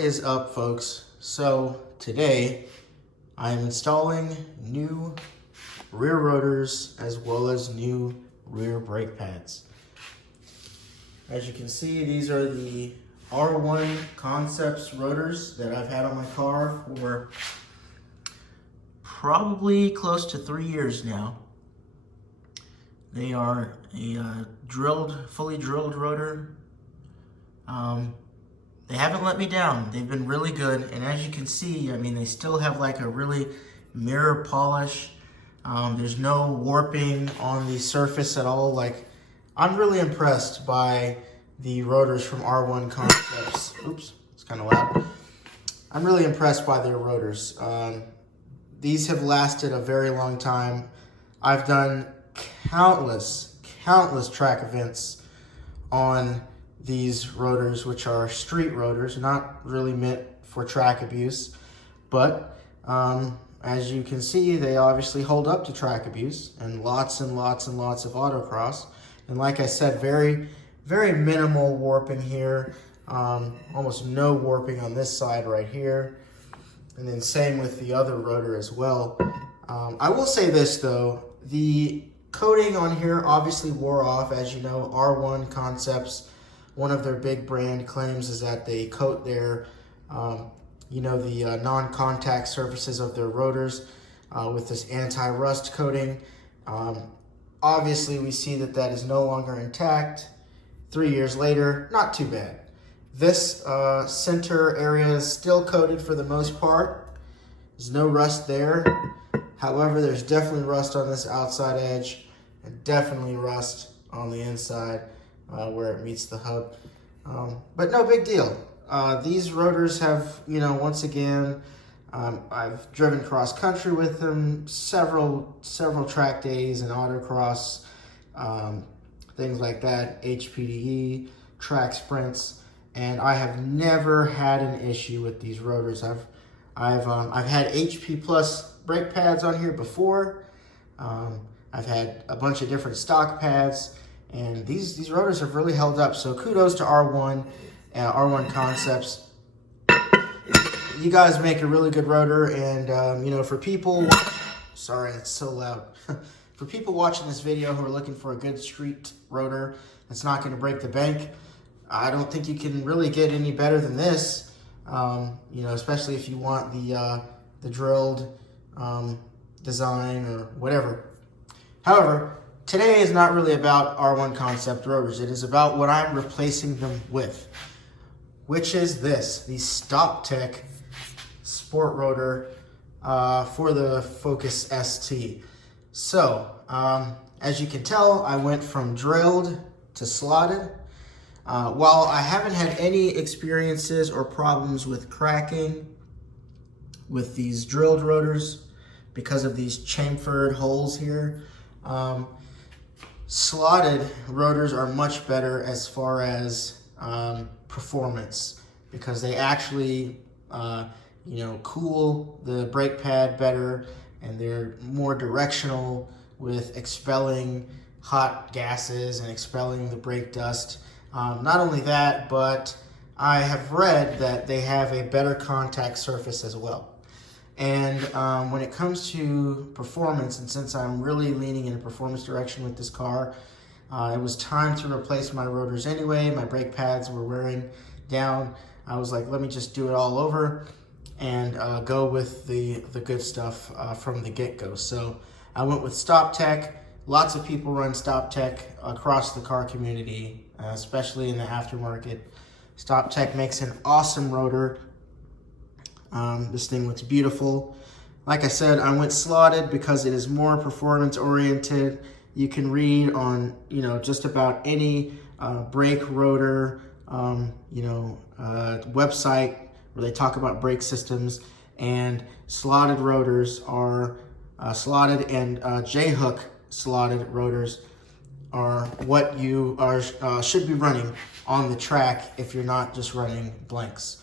is up, folks? So today I am installing new rear rotors as well as new rear brake pads. As you can see, these are the R1 Concepts rotors that I've had on my car for probably close to 3 years now. They are a fully drilled rotor. They haven't let me down. They've been really good, and as you can see, I mean, they still have like a really mirror polish. There's no warping on the surface at all. Like, I'm really impressed by the rotors from R1 Concepts. Oops, it's kind of loud. I'm really impressed by their rotors. These have lasted a very long time. I've done countless track events on these rotors, which are street rotors, not really meant for track abuse, but as you can see, they obviously hold up to track abuse, and lots of autocross. And like I said, very minimal warping here, almost no warping on this side right here, and then same with the other rotor as well. I will say this though, the coating on here obviously wore off. As you know, R1 Concepts, one of their big brand claims is that they coat their, the non-contact surfaces of their rotors with this anti-rust coating. Obviously, we see that that is no longer intact. 3 years later, not too bad. This center area is still coated for the most part. There's no rust there. However, there's definitely rust on this outside edge and definitely rust on the inside where it meets the hub. But no big deal. These rotors have, once again, I've driven cross country with them, several track days and autocross, things like that, HPDE, track sprints, and I have never had an issue with these rotors. I've had HP Plus brake pads on here before. I've had a bunch of different stock pads, and these rotors have really held up. So kudos to R1 Concepts. You guys make a really good rotor, and for people, sorry, it's so loud. For people watching this video who are looking for a good street rotor that's not going to break the bank, I don't think you can really get any better than this. Especially if you want the drilled design or whatever. However, today is not really about R1 Concept rotors. It is about what I'm replacing them with, which is this, the Stoptech Sport Rotor for the Focus ST. So, as you can tell, I went from drilled to slotted. While I haven't had any experiences or problems with cracking with these drilled rotors because of these chamfered holes here, slotted rotors are much better as far as performance, because they actually cool the brake pad better, and they're more directional with expelling hot gases and expelling the brake dust. Not only that, but I have read that they have a better contact surface as well. And when it comes to performance, and since I'm really leaning in a performance direction with this car, it was time to replace my rotors anyway. My brake pads were wearing down. I was like, let me just do it all over and go with the good stuff from the get-go. So I went with Stoptech. Lots of people run Stoptech across the car community, especially in the aftermarket. Stoptech makes an awesome rotor. This thing looks beautiful. Like I said, I went slotted because it is more performance oriented. You can read on, just about any brake rotor, website where they talk about brake systems, and slotted rotors are slotted, and J-hook slotted rotors are what you should be running on the track if you're not just running blanks.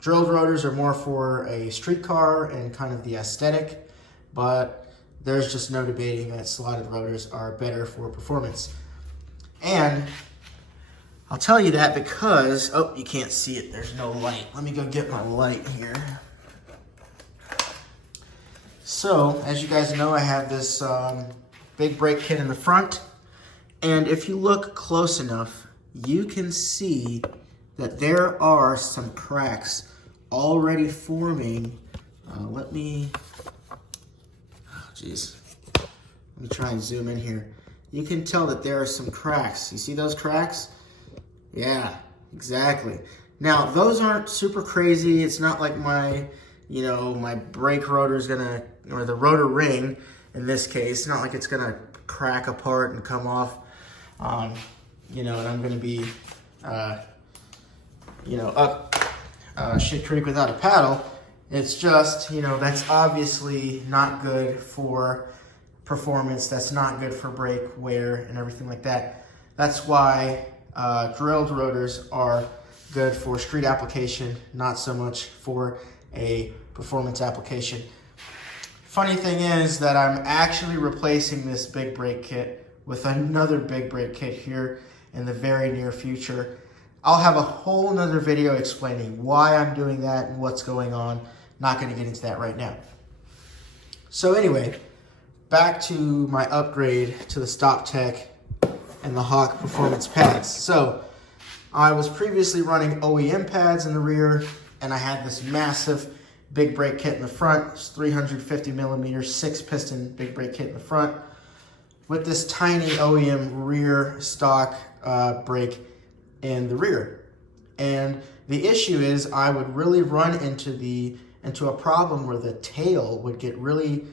Drilled rotors are more for a street car and kind of the aesthetic, but there's just no debating that slotted rotors are better for performance. And I'll tell you that because, oh, you can't see it. There's no light. Let me go get my light here. So, as you guys know, I have this big brake kit in the front. And if you look close enough, you can see that there are some cracks already forming. Let me try and zoom in here. You can tell that there are some cracks. You see those cracks? Yeah, exactly. Now, those aren't super crazy. It's not like my brake rotor is gonna, or the rotor ring in this case, not like it's gonna crack apart and come off, and I'm gonna be, up shit creek without a paddle. It's just, that's obviously not good for performance. That's not good for brake wear and everything like that. That's why drilled rotors are good for street application, not so much for a performance application. Funny thing is that I'm actually replacing this big brake kit with another big brake kit here in the very near future. I'll have a whole nother video explaining why I'm doing that and what's going on. Not going to get into that right now. So anyway, back to my upgrade to the Stoptech and the Hawk performance pads. So I was previously running OEM pads in the rear, and I had this massive big brake kit in the front. It's 350 millimeter, 6-piston big brake kit in the front with this tiny OEM rear stock brake in the rear. And the issue is I would really run into a problem where the tail would get really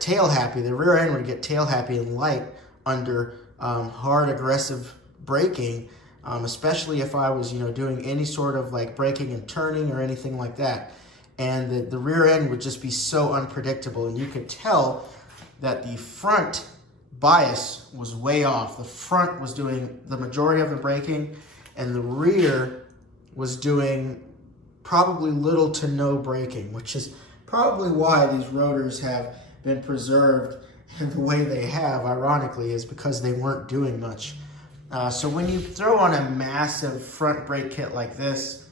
tail happy. The rear end would get tail happy and light under hard, aggressive braking, especially if I was, doing any sort of like braking and turning or anything like that. And the rear end would just be so unpredictable, and you could tell that the front bias was way off. The front was doing the majority of the braking, and the rear was doing probably little to no braking, which is probably why these rotors have been preserved in the way they have, ironically, is because they weren't doing much. So when you throw on a massive front brake kit like this,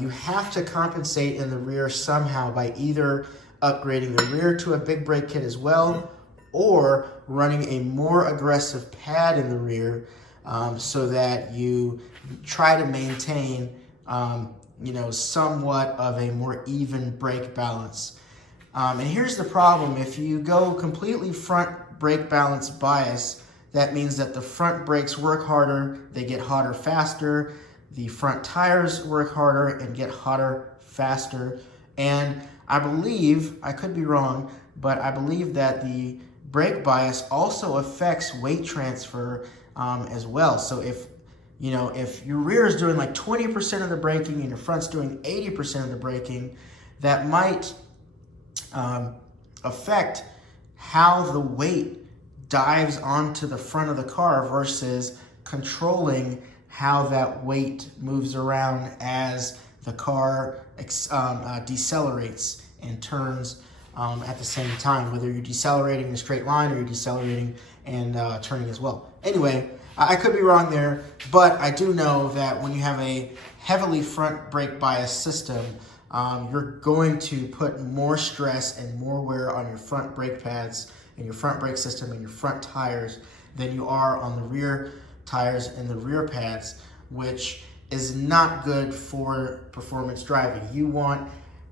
you have to compensate in the rear somehow by either upgrading the rear to a big brake kit as well, or running a more aggressive pad in the rear, so that you try to maintain somewhat of a more even brake balance. And here's the problem. If you go completely front brake balance bias, that means that the front brakes work harder, they get hotter faster, the front tires work harder and get hotter faster. And I believe, I could be wrong, but I believe that the brake bias also affects weight transfer as well. So if your rear is doing like 20% of the braking and your front's doing 80% of the braking, that might affect how the weight dives onto the front of the car versus controlling how that weight moves around as the car decelerates and turns at the same time, whether you're decelerating in a straight line or you're decelerating and turning as well. Anyway, I could be wrong there, but I do know that when you have a heavily front brake bias system, you're going to put more stress and more wear on your front brake pads and your front brake system and your front tires than you are on the rear tires and the rear pads, which is not good for performance driving. You want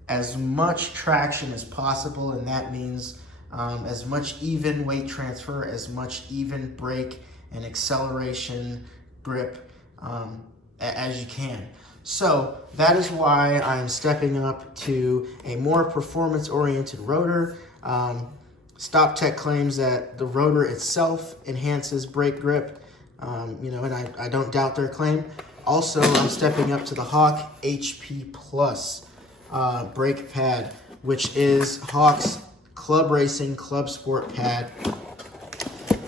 as much traction as possible, and that means as much even weight transfer, as much even brake and acceleration grip as you can. So that is why I'm stepping up to a more performance-oriented rotor. Stoptech claims that the rotor itself enhances brake grip, and I don't doubt their claim. Also, I'm stepping up to the Hawk HP Plus brake pad, which is Hawk's club racing, club sport pad.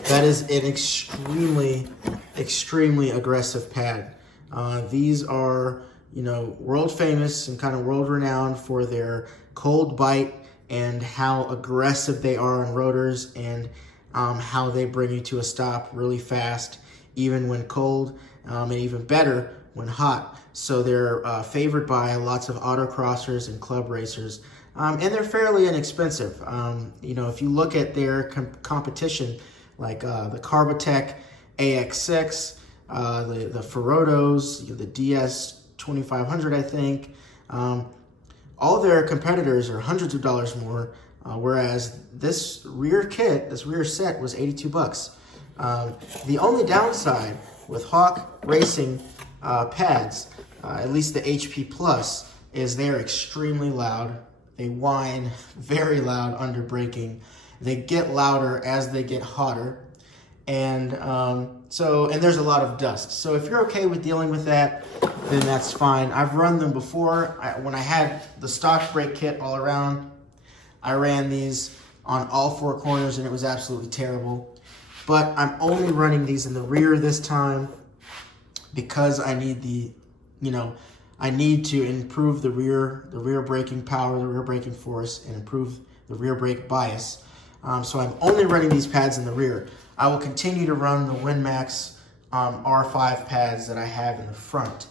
That is an extremely, extremely aggressive pad. These are, world famous and kind of world renowned for their cold bite and how aggressive they are on rotors, and how they bring you to a stop really fast, even when cold. and even better when hot. So they're favored by lots of autocrossers and club racers, and they're fairly inexpensive. You know, if you look at their competition, like the Carbotech AX6, the Ferodos, the DS2500, I think, all their competitors are hundreds of dollars more, whereas this rear kit, this rear set, was 82 bucks. The only downside with Hawk Racing pads, at least the HP Plus, is they're extremely loud. They whine very loud under braking. They get louder as they get hotter. And and there's a lot of dust. So if you're okay with dealing with that, then that's fine. I've run them before. When I had the stock brake kit all around, I ran these on all four corners and it was absolutely terrible. But I'm only running these in the rear this time because I need I need to improve the rear braking power, the rear braking force, and improve the rear brake bias. So I'm only running these pads in the rear. I will continue to run the WinMax R5 pads that I have in the front.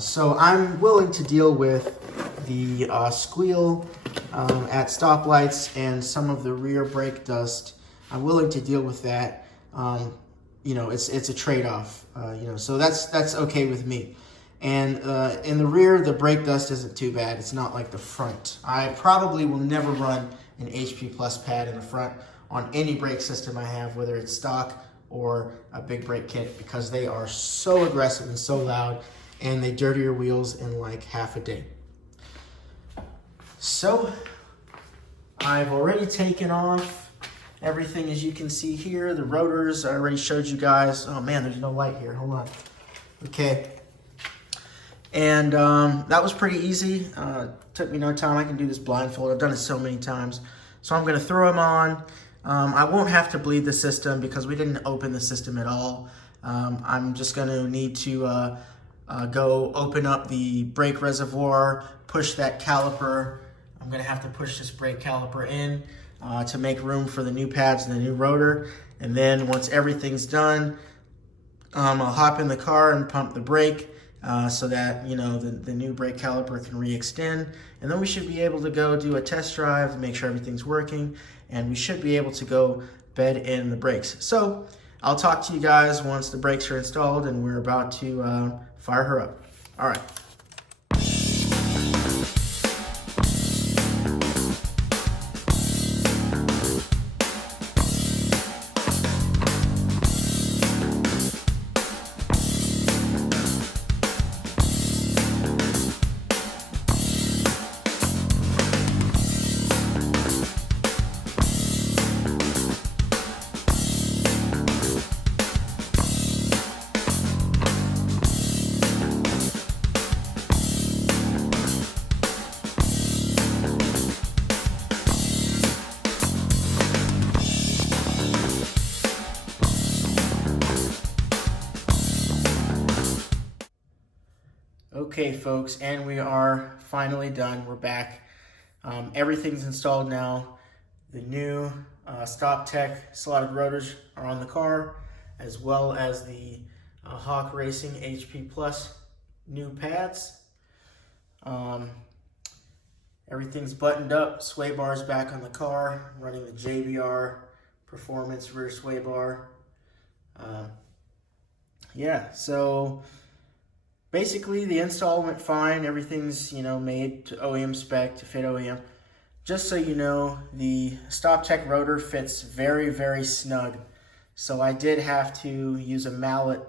So I'm willing to deal with the squeal at stoplights and some of the rear brake dust. I'm willing to deal with that. You know, it's a trade-off. You know, so that's okay with me. And in the rear, the brake dust isn't too bad. It's not like the front. I probably will never run an HP Plus pad in the front on any brake system I have, whether it's stock or a big brake kit, because they are so aggressive and so loud, and they dirty your wheels in like half a day. So I've already taken off everything, as you can see here. The rotors, I already showed you guys. Oh man, there's no light here. Hold on. Okay. And that was pretty easy. Took me no time. I can do this blindfold. I've done it so many times. So I'm going to throw them on. I won't have to bleed the system because we didn't open the system at all. I'm just going to need to go open up the brake reservoir, push that caliper. I'm going to have to push this brake caliper in to make room for the new pads and the new rotor. And then once everything's done, I'll hop in the car and pump the brake. So that, you know, the new brake caliper can re-extend, and then we should be able to go do a test drive to make sure everything's working, and we should be able to go bed in the brakes. So I'll talk to you guys once the brakes are installed and we're about to fire her up. All right. Okay, folks, and we are finally done. We're back. Everything's installed now. The new Stoptech Slotted Rotors are on the car, as well as the Hawk Racing HP Plus new pads. Everything's buttoned up. Sway bar's back on the car. Running the JBR Performance rear sway bar. Yeah, so basically, the install went fine. Everything's, you know, made to OEM spec, to fit OEM. Just so you know, the Stoptech rotor fits very, very snug. So I did have to use a mallet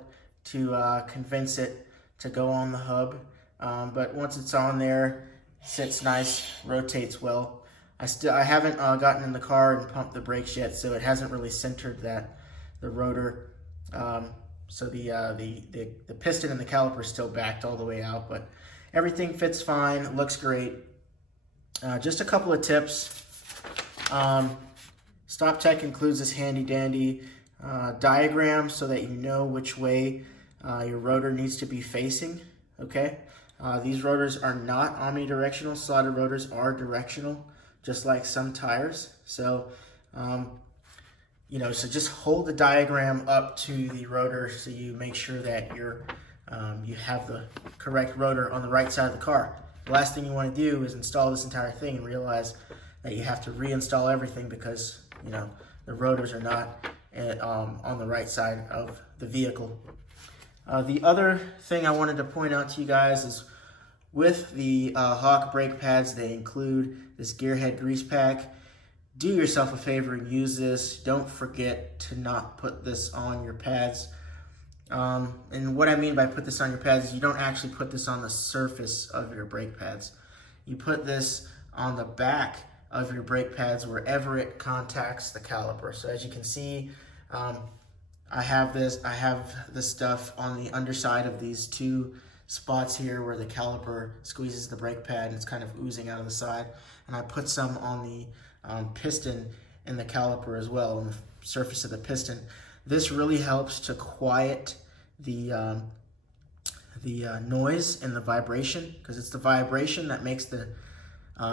to convince it to go on the hub. But once it's on there, it sits nice, rotates well. I haven't gotten in the car and pumped the brakes yet, so it hasn't really centered the rotor. So the piston and the caliper is still backed all the way out, but everything fits fine. It looks great. Just a couple of tips. Stoptech includes this handy dandy diagram so that you know which way your rotor needs to be facing. Okay, these rotors are not omnidirectional. Slotted rotors are directional, just like some tires. So so just hold the diagram up to the rotor so you make sure that you have the correct rotor on the right side of the car. The last thing you want to do is install this entire thing and realize that you have to reinstall everything because, the rotors are not on the right side of the vehicle. The other thing I wanted to point out to you guys is with the Hawk brake pads, they include this gearhead grease pack. Do yourself a favor and use this. Don't forget to not put this on your pads. And what I mean by put this on your pads is you don't actually put this on the surface of your brake pads. You put this on the back of your brake pads wherever it contacts the caliper. So as you can see, I have this stuff on the underside of these two spots here where the caliper squeezes the brake pad and it's kind of oozing out of the side. And I put some on the piston in the caliper as well, on the surface of the piston. This really helps to quiet the noise and the vibration, because it's the vibration that makes the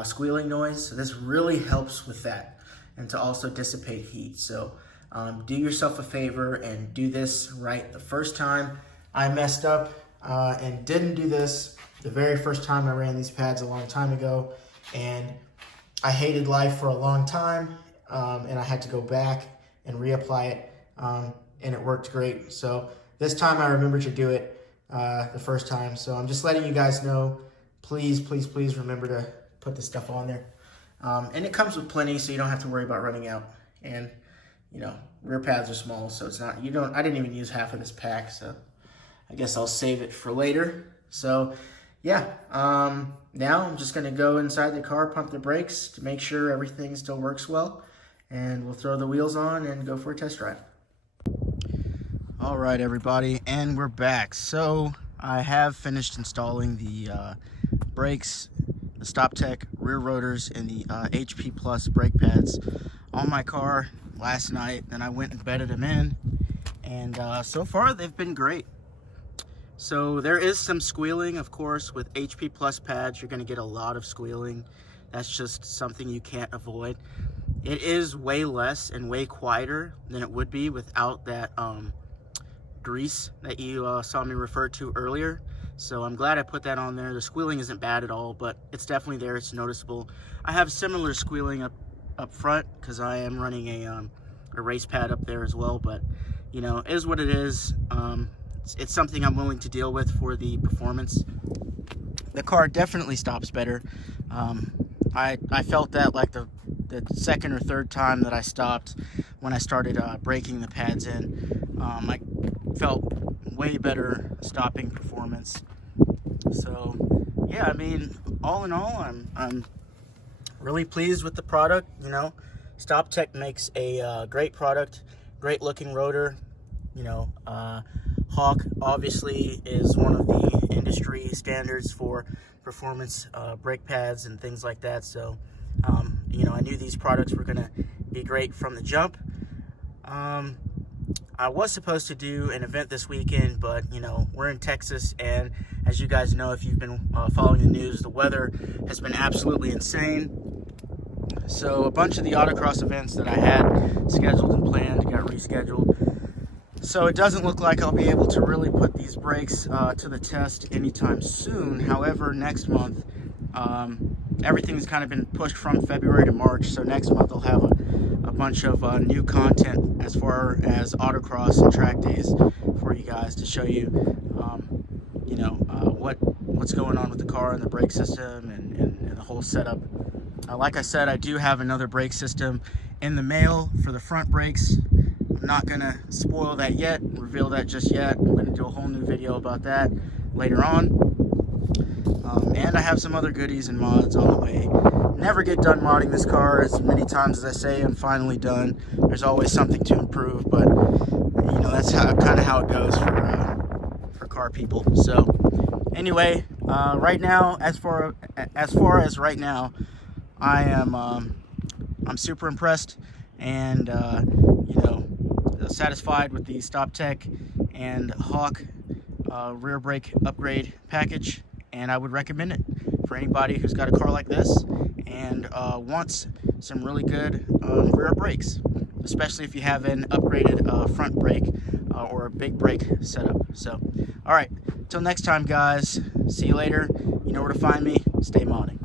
squealing noise. So this really helps with that, and to also dissipate heat. So do yourself a favor and do this right the first time. I messed up and didn't do this the very first time I ran these pads a long time ago, and I hated life for a long time, and I had to go back and reapply it, and it worked great. So this time I remembered to do it the first time. So I'm just letting you guys know, please, please, please remember to put this stuff on there. And it comes with plenty, so you don't have to worry about running out. And, rear pads are small, so it's not, I didn't even use half of this pack, so I guess I'll save it for later. So yeah, now I'm just gonna go inside the car, pump the brakes to make sure everything still works well, and we'll throw the wheels on and go for a test drive. All right, everybody, and we're back. So I have finished installing the brakes, the Stoptech rear rotors, and the HP Plus brake pads on my car last night. Then I went and bedded them in, and so far they've been great. So there is some squealing, of course. With HP Plus pads, you're going to get a lot of squealing. That's just something you can't avoid. It is way less and way quieter than it would be without that grease that you saw me refer to earlier. So I'm glad I put that on there. The squealing isn't bad at all, but it's definitely there. It's noticeable. I have similar squealing up front because I am running a race pad up there as well, but it is what it is. It's something I'm willing to deal with for the performance. The car definitely stops better. I felt that like the second or third time that I stopped when I started breaking the pads in. I felt way better stopping performance. So yeah, I mean, all in all, I'm really pleased with the product. Stoptech makes a great product, great looking rotor. Hawk obviously is one of the industry standards for performance brake pads and things like that. So, I knew these products were going to be great from the jump. I was supposed to do an event this weekend, but, we're in Texas, and as you guys know, if you've been following the news, the weather has been absolutely insane. So a bunch of the autocross events that I had scheduled and planned got rescheduled. So it doesn't look like I'll be able to really put these brakes to the test anytime soon. However, next month, everything's kind of been pushed from February to March. So next month I'll have a bunch of new content as far as autocross and track days for you guys to show you, what's going on with the car and the brake system and the whole setup. Like I said, I do have another brake system in the mail for the front brakes. I'm not gonna spoil that yet, reveal that just yet. I'm gonna do a whole new video about that later on. And I have some other goodies and mods on the way. Never get done modding this car. As many times as I say I'm finally done, there's always something to improve, but that's kind of how it goes for car people. So anyway, right now, as far as right now, I'm super impressed and satisfied with the Stoptech and Hawk rear brake upgrade package, and I would recommend it for anybody who's got a car like this and wants some really good rear brakes. especially if you have an upgraded front brake or a big brake setup. So, all right, until next time, guys. See you later. You know where to find me. Stay modding.